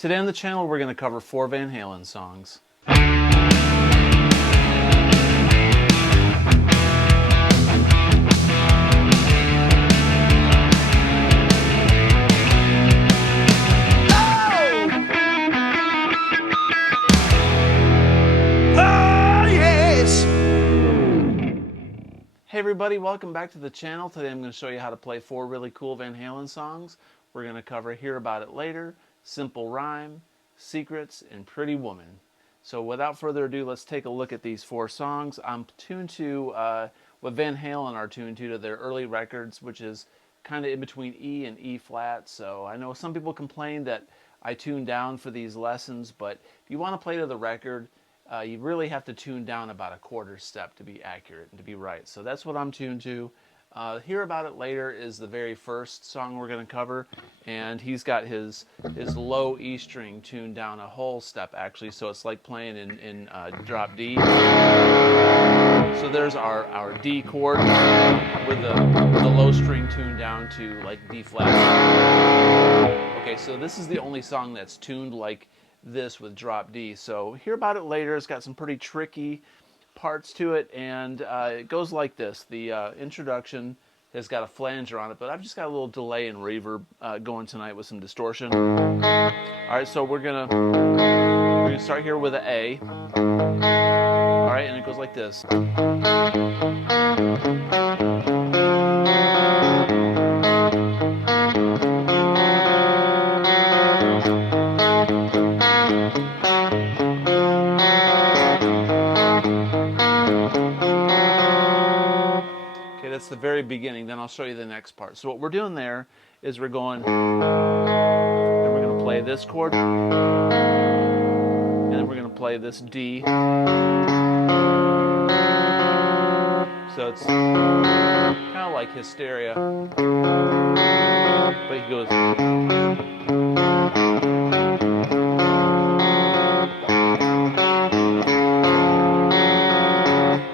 Today on the channel we're going to cover 4 Van Halen songs. Hey everybody, welcome back to the channel. Today I'm going to show you how to play 4 really cool Van Halen songs. We're going to cover Hear About It Later, Simple Rhyme, Secrets, and Pretty Woman. So without further ado, let's take a look at these 4 songs. I'm tuned to what Van Halen are tuned to their early records, which is kind of in between E and E flat. So I know some people complain that I tune down for these lessons, but if you want to play to the record, you really have to tune down about a quarter step to be accurate and to be right. So that's what I'm tuned to. Hear About It Later is the very first song we're going to cover, and he's got his low E string tuned down a whole step actually, so it's like playing in drop D. So there's our D chord with the low string tuned down to like D flat. Okay, so this is the only song that's tuned like this with drop D. So Hear About It Later. It's got some pretty tricky parts to it, and it goes like this. The introduction has got a flanger on it, but I've just got a little delay and reverb going tonight with some distortion. Alright, so we're gonna start here with an A. Alright, and it goes like this. That's the very beginning, then I'll show you the next part. So what we're doing there is we're going, and we're going to play this chord, and then we're going to play this D. So it's kind of like Hysteria, but he goes.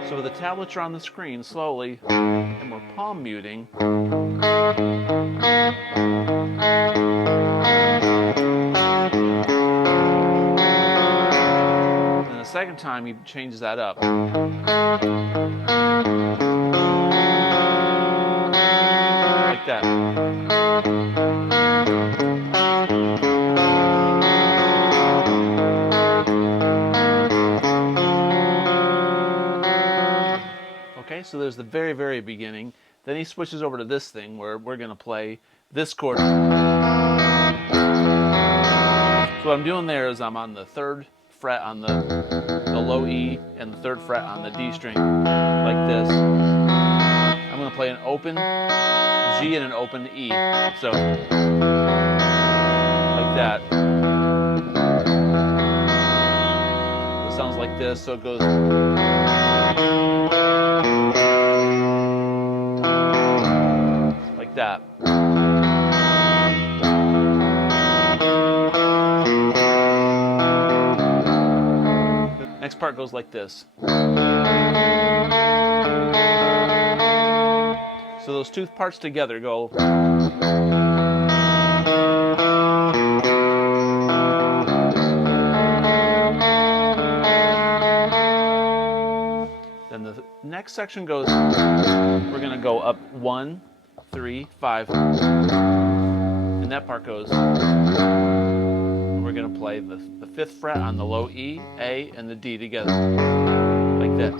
So the tablets are on the screen slowly, and we're palm muting. And the second time he changes that up. Like that. Okay, so there's the very, very beginning. Then he switches over to this thing where we're going to play this chord. So what I'm doing there is I'm on the 3rd fret on the low E and the 3rd fret on the D string, like this. I'm going to play an open G and an open E. So, like that. It sounds like this, so it goes. Like that. The next part goes like this. So those 2 parts together go. Then the next section goes, we're going to go up 1, 3, 5, and that part goes. We're going to play the 5th fret on the low E, A, and the D together, like that.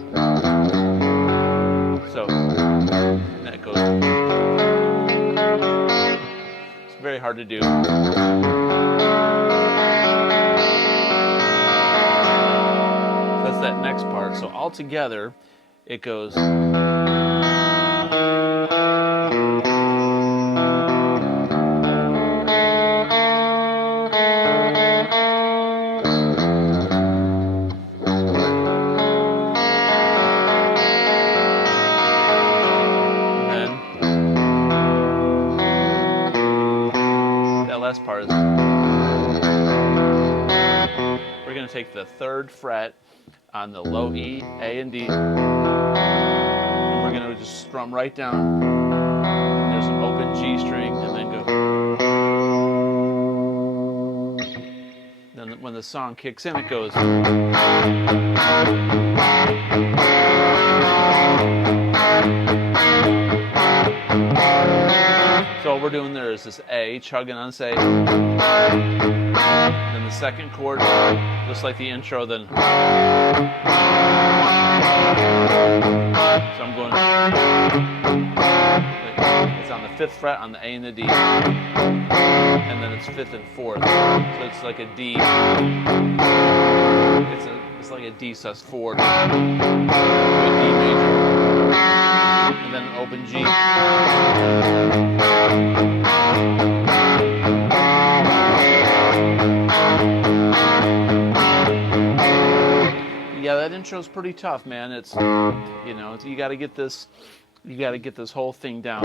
So, and that goes. It's very hard to do. That's that next part. So all together, it goes. Last part is we're going to take the 3rd fret on the low E, A, and D, and we're going to just strum right down. There's an open G string, and then go. when the song kicks in, it goes. So all we're doing there is this A, chugging on this A. Then the second chord, just like the intro, then. So I'm going. It's on the 5th fret on the A and the D. And then it's 5th and 4th. So it's like a D. It's like a D sus4 to a D major. And then an open G. Yeah, that intro's pretty tough, man. It's, you know, you got to get this whole thing down.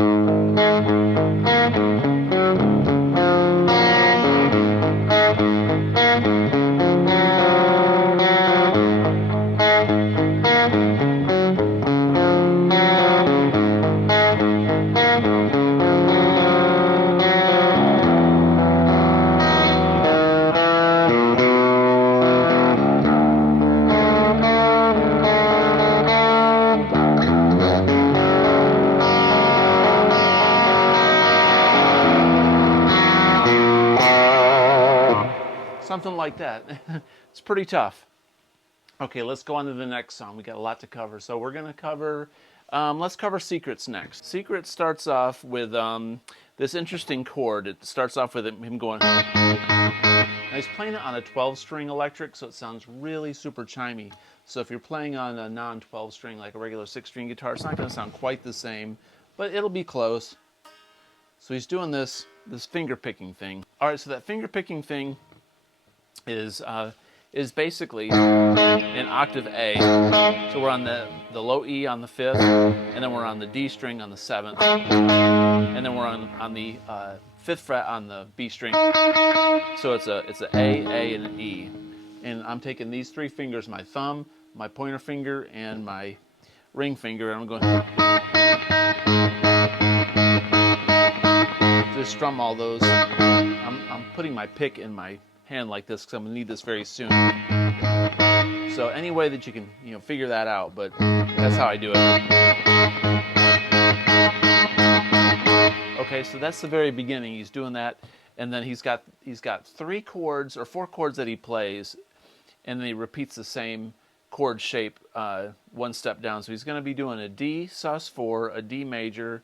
Something like that. It's pretty tough. Okay, let's go on to the next song. We got a lot to cover. So we're going to cover, let's cover Secrets next. Secrets starts off with this interesting chord. It starts off with him going. Now he's playing it on a 12-string electric, so it sounds really super chimey. So if you're playing on a non-12 string, like a regular 6-string guitar, it's not going to sound quite the same, but it'll be close. So he's doing this finger picking thing. All right, so that finger picking thing is basically an octave A. So we're on the low E on the 5th, and then we're on the D string on the 7th, and then we're on the 5th fret on the B string. So it's a A, and an E. And I'm taking these 3 fingers, my thumb, my pointer finger, and my ring finger, and I'm going to strum all those. I'm putting my pick in my hand like this because I'm going to need this very soon. So any way that you can, figure that out, but that's how I do it. Okay, so that's the very beginning. He's doing that, and then he's got 3 chords or 4 chords that he plays, and then he repeats the same chord shape one step down. So he's going to be doing a D sus4, a D major,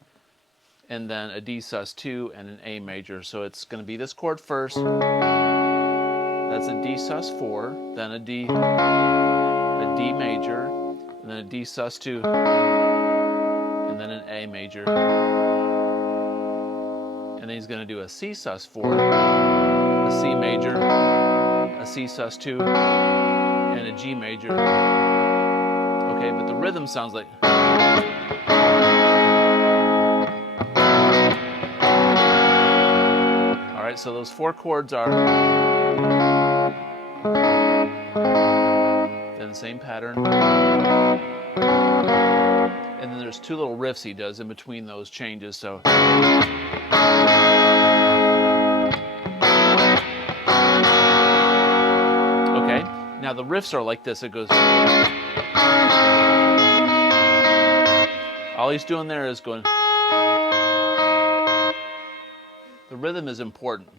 and then a D sus2 and an A major. So it's going to be this chord first. That's a D sus4, then a D major, and then a D sus2, and then an A major. And then he's going to do a C sus4, a C major, a C sus2, and a G major. Okay, but the rhythm sounds like. All right, so those 4 chords are. Then the same pattern. And then there's 2 little riffs he does in between those changes. So. Okay, now the riffs are like this. It goes. All he's doing there is going. The rhythm is important.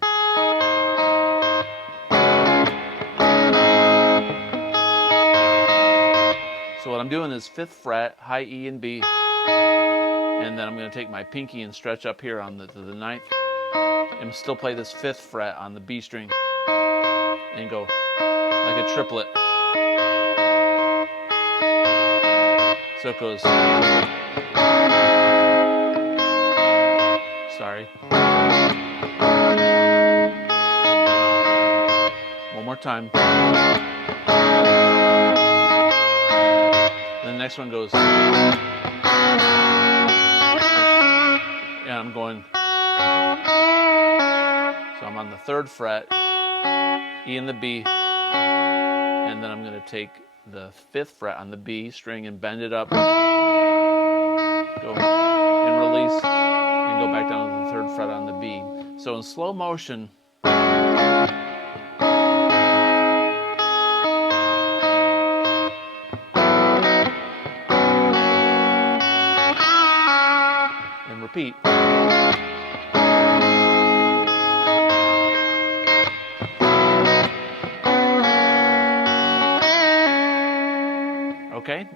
So what I'm doing is 5th fret, high E and B, and then I'm going to take my pinky and stretch up here on the 9th, and still play this 5th fret on the B string, and go like a triplet. So it goes. Sorry. One more time. And the next one goes. And I'm going. So I'm on the 3rd fret, E and the B, and then I'm going to take the 5th fret on the B string and bend it up, go and release, and go back down to the 3rd fret on the B. So in slow motion,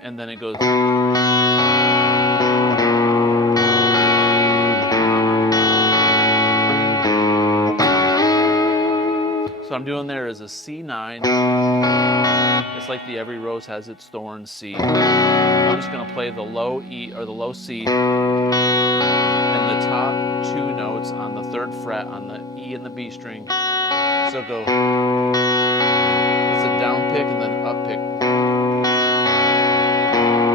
and then it goes. So I'm doing there is a C9. It's like the Every Rose Has Its Thorns C. I'm just going to play the low E or the low C and the top two notes on the 3rd fret on the E and the B string. So go. It's a down pick and then up pick.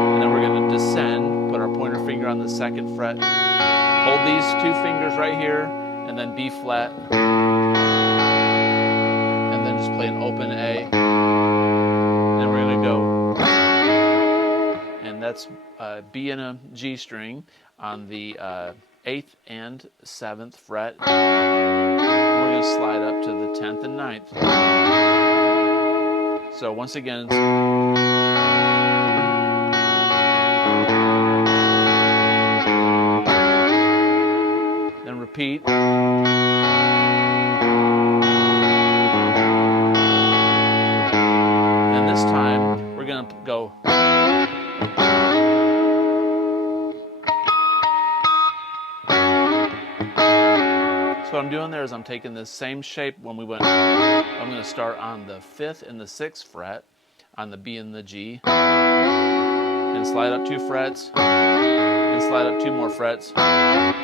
And then we're going to descend, put our pointer finger on the 2nd fret. Hold these 2 fingers right here and then B flat. And then just play an open A. And then we're going to go. And that's B and a G string on the 8th and 7th fret. We're going to slide up to the 10th and 9th. So once again, then repeat. And this time we're going to go. So what I'm doing there is I'm taking this same shape when we went. I'm going to start on the 5th and the 6th fret on the B and the G, and slide up 2 frets, and slide up 2 more frets, like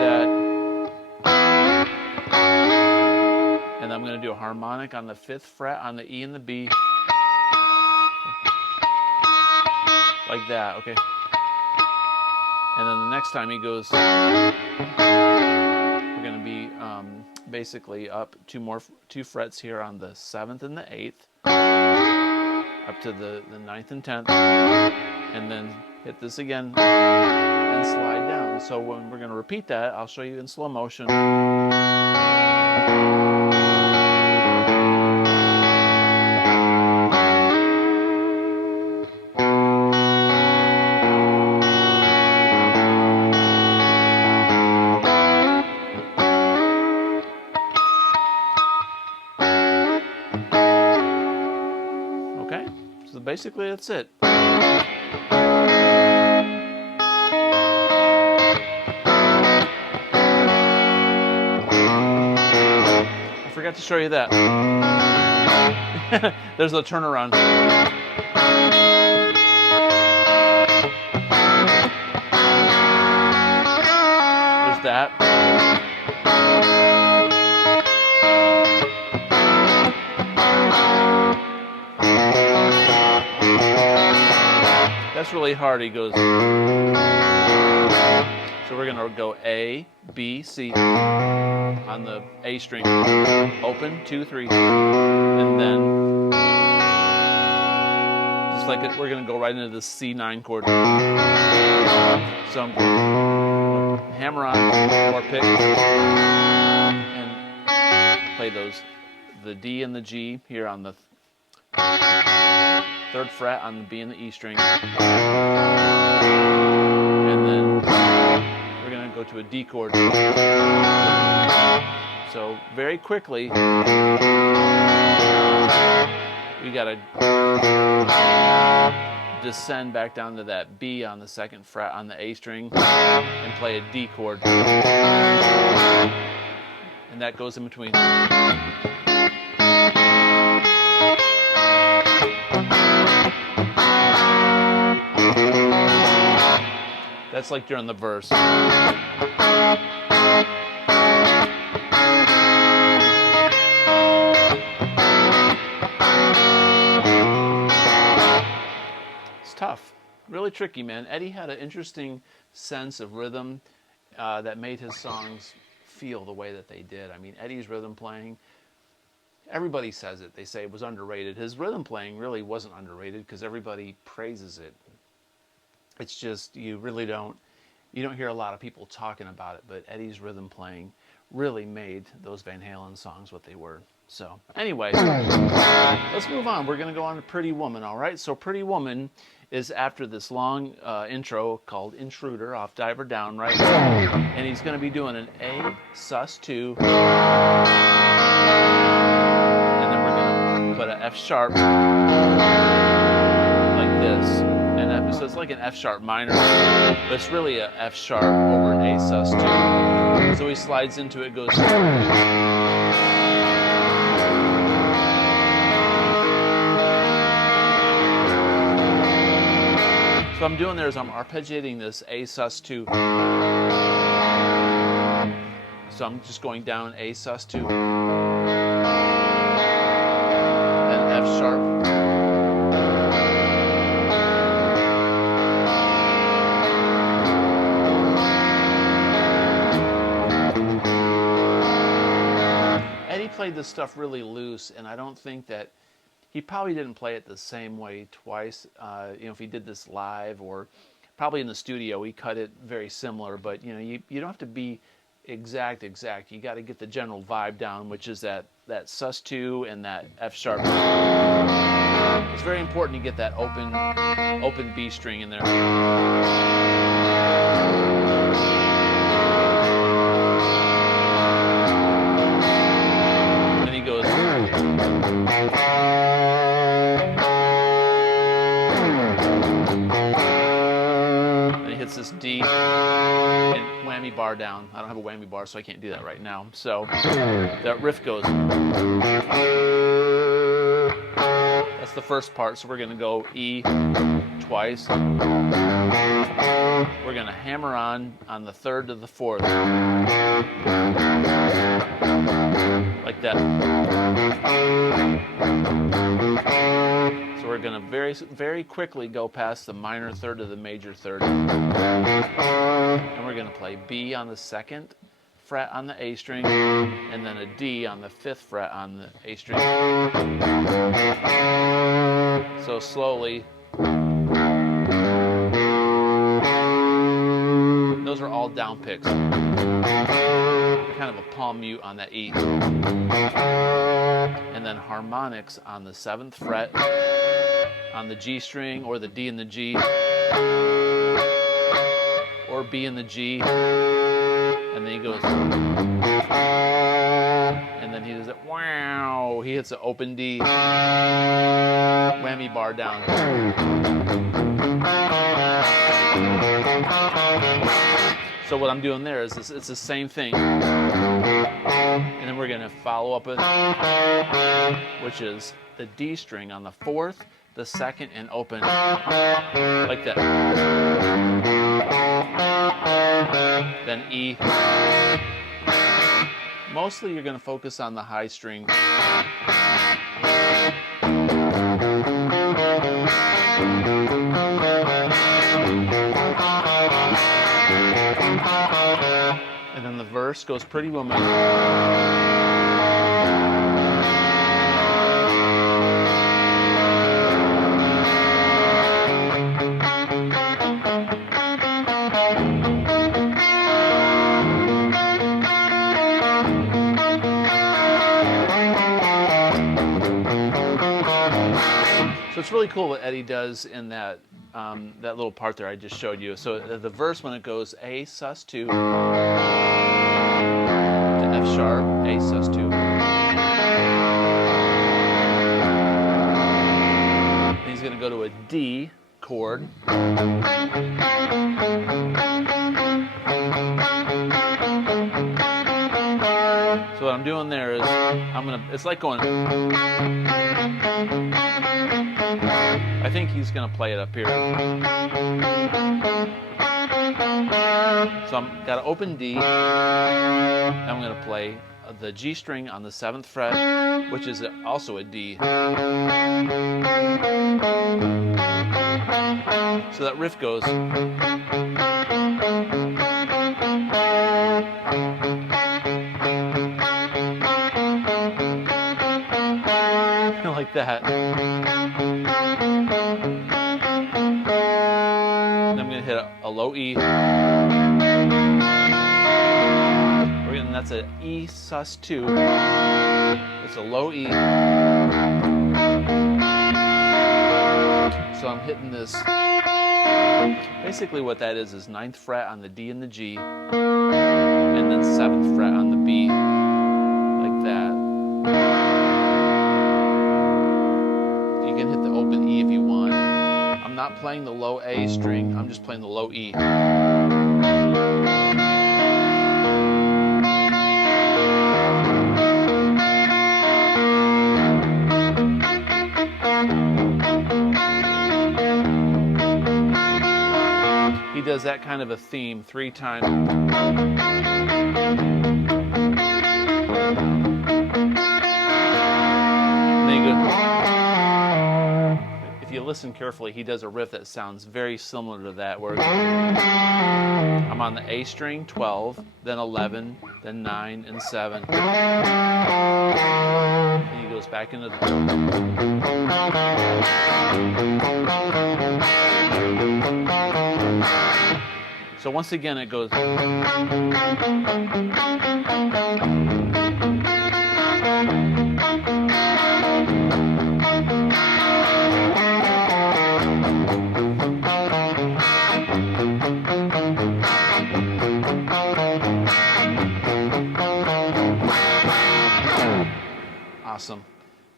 that. And I'm going to do a harmonic on the 5th fret on the E and the B, like that. Okay. And then the next time he goes, we're going to be basically up 2 frets here on the 7th and the 8th, up to the 9th and 10th, and then hit this again and slide down. So when we're going to repeat that, I'll show you in slow motion. Okay, so basically that's it. I forgot to show you that. There's the turnaround. There's that. That's really hard. He goes. So we're going to go A, B, C on the A string. Open, 2, 3. And then, just like it, we're going to go right into the C9 chord. So I'm going to hammer on, more pick, and play those. The D and the G here on the 3rd fret on the B and the E string. And then we're going to go to a D chord. So very quickly, we got to descend back down to that B on the 2nd fret on the A string and play a D chord. And that goes in between. That's like during the verse. It's tough. Really tricky, man. Eddie had an interesting sense of rhythm that made his songs feel the way that they did. I mean, Eddie's rhythm playing, everybody says it. They say it was underrated. His rhythm playing really wasn't underrated because everybody praises it. It's just, you don't hear a lot of people talking about it, but Eddie's rhythm playing really made those Van Halen songs what they were. So anyway, let's move on. We're going to go on to Pretty Woman, all right? So Pretty Woman is after this long intro called Intruder off Diver Down, right? And he's going to be doing an A, sus2, and then we're going to put an F sharp, like this. And so it's like an F sharp minor, but it's really a F sharp over an A sus2. So he slides into it, goes. So what I'm doing there is I'm arpeggiating this A sus2. So I'm just going down A sus2, then F sharp, Eddie played this stuff really loose, and I don't think that he probably didn't play it the same way twice. You know, if he did this live or probably in the studio, he cut it very similar. But you know, you don't have to be exact. You got to get the general vibe down, which is that sus2 and that F sharp. It's very important to get that open B string in there. Then he goes. Then he hits this D and whammy bar down. I don't have a whammy bar, so I can't do that right now. So that riff goes. That's the first part, so we're going to go E twice. We're going to hammer on the third to the fourth. Like that. So we're going to very quickly go past the minor third to the major third. And we're going to play B on the second fret on the A string, and then a D on the 5th fret on the A string. So slowly. Those are all down picks. Kind of a palm mute on that E. And then harmonics on the 7th fret on the G string, or the D and the G, or B and the G. And then he goes, and then he does it, wow, he hits an open D, whammy bar down. So what I'm doing there is it's the same thing. And then we're going to follow up with, which is the D string on the 4th, the 2nd, and open, like that. Then E. Mostly you're going to focus on the high string. And then the verse goes Pretty Woman. So it's really cool what Eddie does in that that little part there I just showed you. So the verse, when it goes A sus2 to F sharp, A sus2, and he's going to go to a D chord. So what I'm doing there is it's like going. I think he's going to play it up here. So I'm got an open D. I'm going to play the G string on the 7th fret, which is also a D. So that riff goes. Like that. Then I'm going to hit a low E. And that's an E sus2. It's a low E. So I'm hitting this. Basically what that is 9th fret on the D and the G, and then 7th fret on the B, like that. You can hit the open E if you want. I'm not playing the low A string, I'm just playing the low E. He does that kind of a theme 3 times. And then he goes, if you listen carefully, he does a riff that sounds very similar to that, where I'm on the A string, 12, then 11, then 9 and 7. And he goes back into the... So once again it goes... Awesome.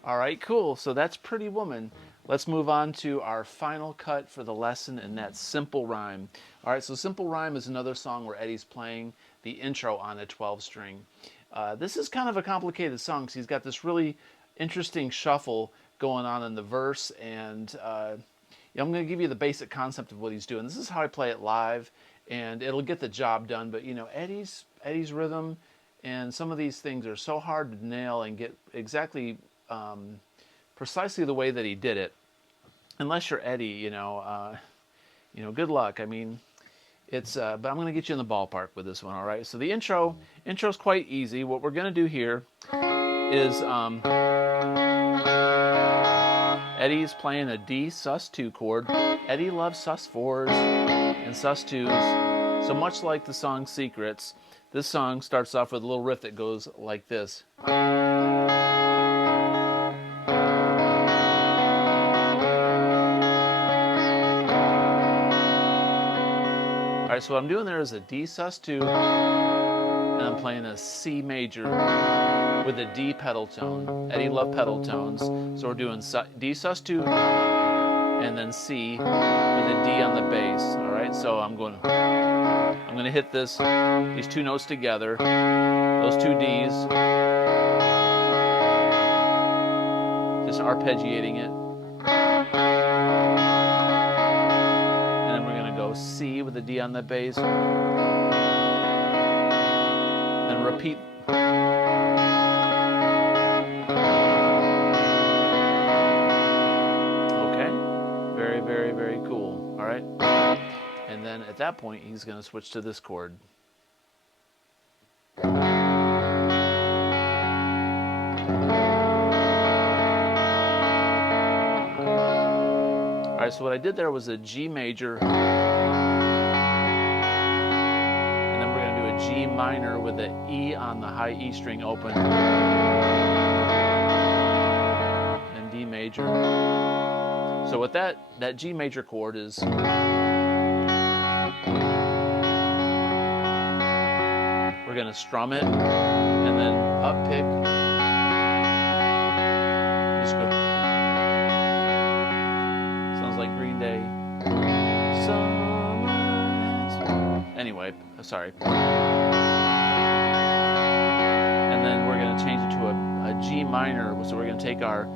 All right, cool. So that's Pretty Woman. Let's move on to our final cut for the lesson, and that's Simple Rhyme. All right, so Simple Rhyme is another song where Eddie's playing the intro on a 12 string. This is kind of a complicated song because he's got this really interesting shuffle going on in the verse, and I'm going to give you the basic concept of what he's doing. This is how I play it live, and it'll get the job done. But Eddie's rhythm and some of these things are so hard to nail and get exactly precisely the way that he did it. Unless you're Eddie, good luck. I mean, it's but I'm going to get you in the ballpark with this one. All right. So the intro's quite easy. What we're going to do here is Eddie's playing a D sus2 chord. Eddie loves sus4s and sus2s. So much like the song Secrets, this song starts off with a little riff that goes like this. All right, so what I'm doing there is a D sus2, and I'm playing a C major with a D pedal tone. Eddie loved pedal tones, so we're doing D sus2 and then C with a D on the bass. All right, so I'm going to hit these 2 notes together, those 2 Ds, just arpeggiating it. And then we're going to go C with a D on the bass, then repeat. Okay, very, very, very cool. All right. And then at that point, he's going to switch to this chord. All right, so what I did there was a G major, and then we're going to do a G minor with an E on the high E string open, and D major. So with that G major chord is... We're going to strum it and then up pick. Just go. Sounds like Green Day. Summer. Anyway, sorry. And then we're going to change it to a G minor. So we're going to take our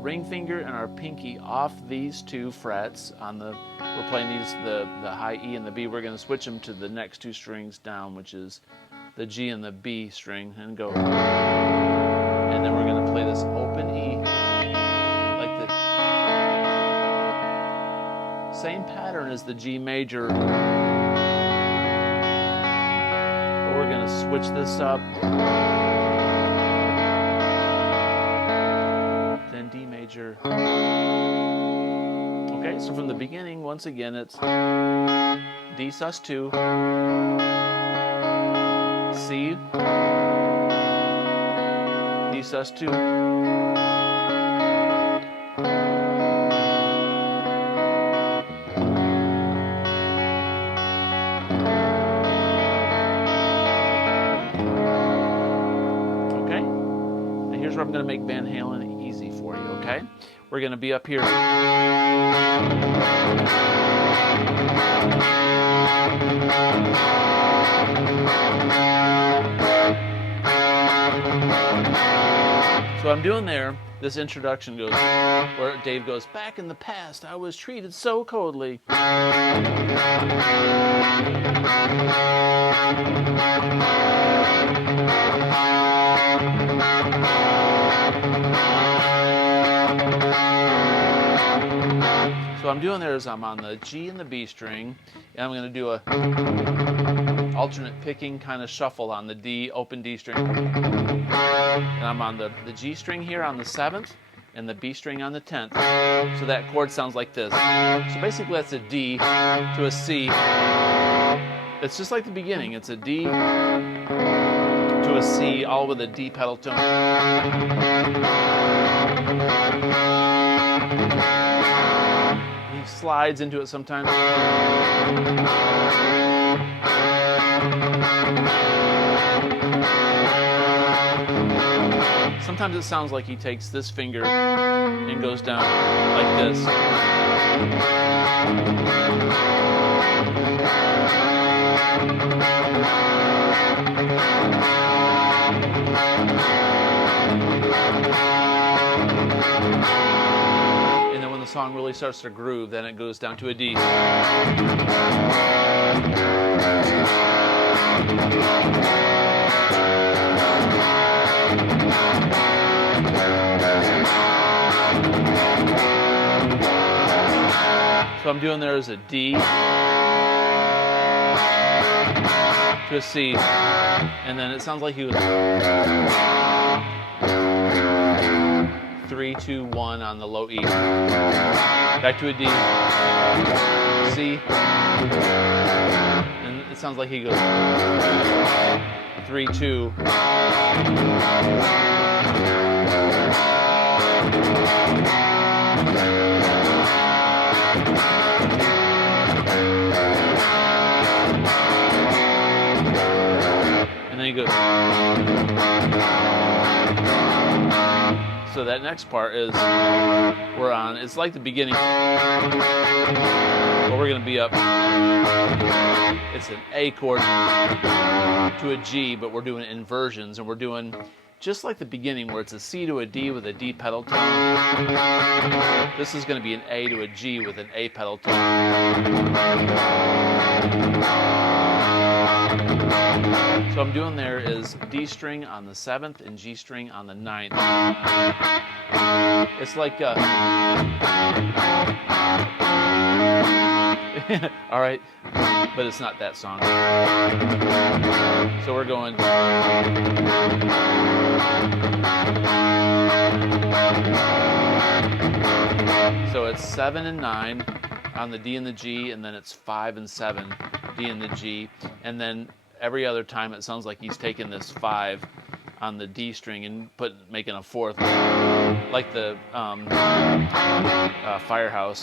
ring finger and our pinky off these 2 frets on the... We're playing the high E and the B. We're going to switch them to the next 2 strings down, which is the G and the B string, and go. And then we're going to play this open E, like the same pattern as the G major. But we're going to switch this up. Then D major. Okay, so from the beginning, once again, it's D sus2, C, D sus2, where I'm going to make Van Halen easy for you, okay? We're going to be up here. So what I'm doing there, this introduction goes, where Dave goes, back in the past, I was treated so coldly. So what I'm doing there is I'm on the G and the B string, and I'm going to do a alternate picking kind of shuffle on the D, open D string. And I'm on the G string here on the 7th, and the B string on the 10th. So that chord sounds like this. So basically that's a D to a C. It's just like the beginning. It's a D to a C, all with a D pedal tone. He slides into it sometimes. Sometimes it sounds like he takes this finger and goes down like this. And then when the song really starts to groove, then it goes down to a D. So I'm doing there is a D to a C, and then it sounds like he was 3, 2, 1 on the low E. Back to a D, C, and it sounds like he goes 3, 2. And then he goes. So that next part is we're on. It's like the beginning, but we're going to be up. It's an A chord to a G, but we're doing inversions, and we're doing just like the beginning where it's a C to a D with a D pedal tone. This is going to be an A to a G with an A pedal tone. So I'm doing there is D string on the 7th and G string on the 9th. It's like all right, but it's not that song. So we're going. So it's 7 and 9 on the D and the G, and then it's 5 and 7, D and the G, and then every other time it sounds like he's taking this 5 on the D string and making a 4th, like the Firehouse.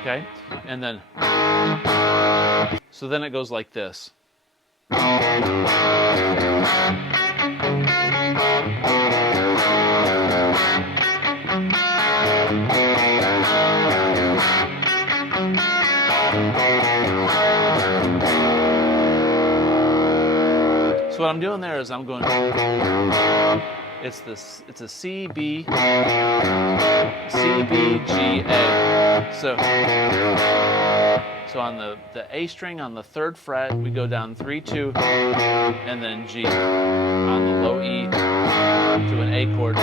Okay, and then so then it goes like this. So what I'm doing there is I'm going. It's a C B G A. So on the A string on the 3rd fret, we go down 3, 2, and then G on the low E to an A chord.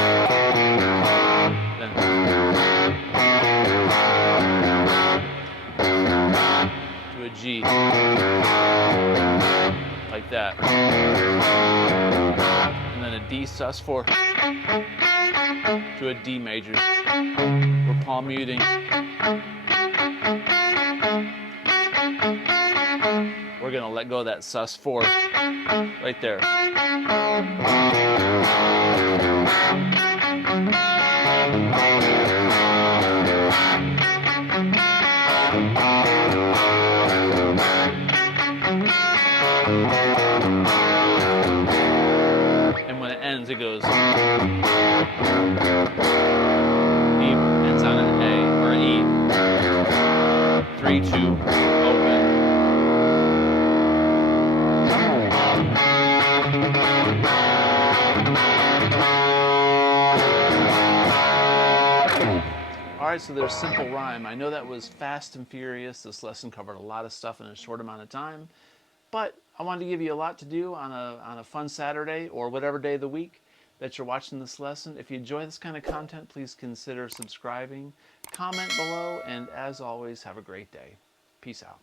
Then to a G, like that. And then a D sus4 to a D major. We're palm muting. We're going to let go of that sus4 right there. 3, 2, open. Alright, so there's Simple Rhyme. I know that was fast and furious. This lesson covered a lot of stuff in a short amount of time. But I wanted to give you a lot to do on a fun Saturday or whatever day of the week that you're watching this lesson. If you enjoy this kind of content, please consider subscribing, comment below, and as always, have a great day. Peace out.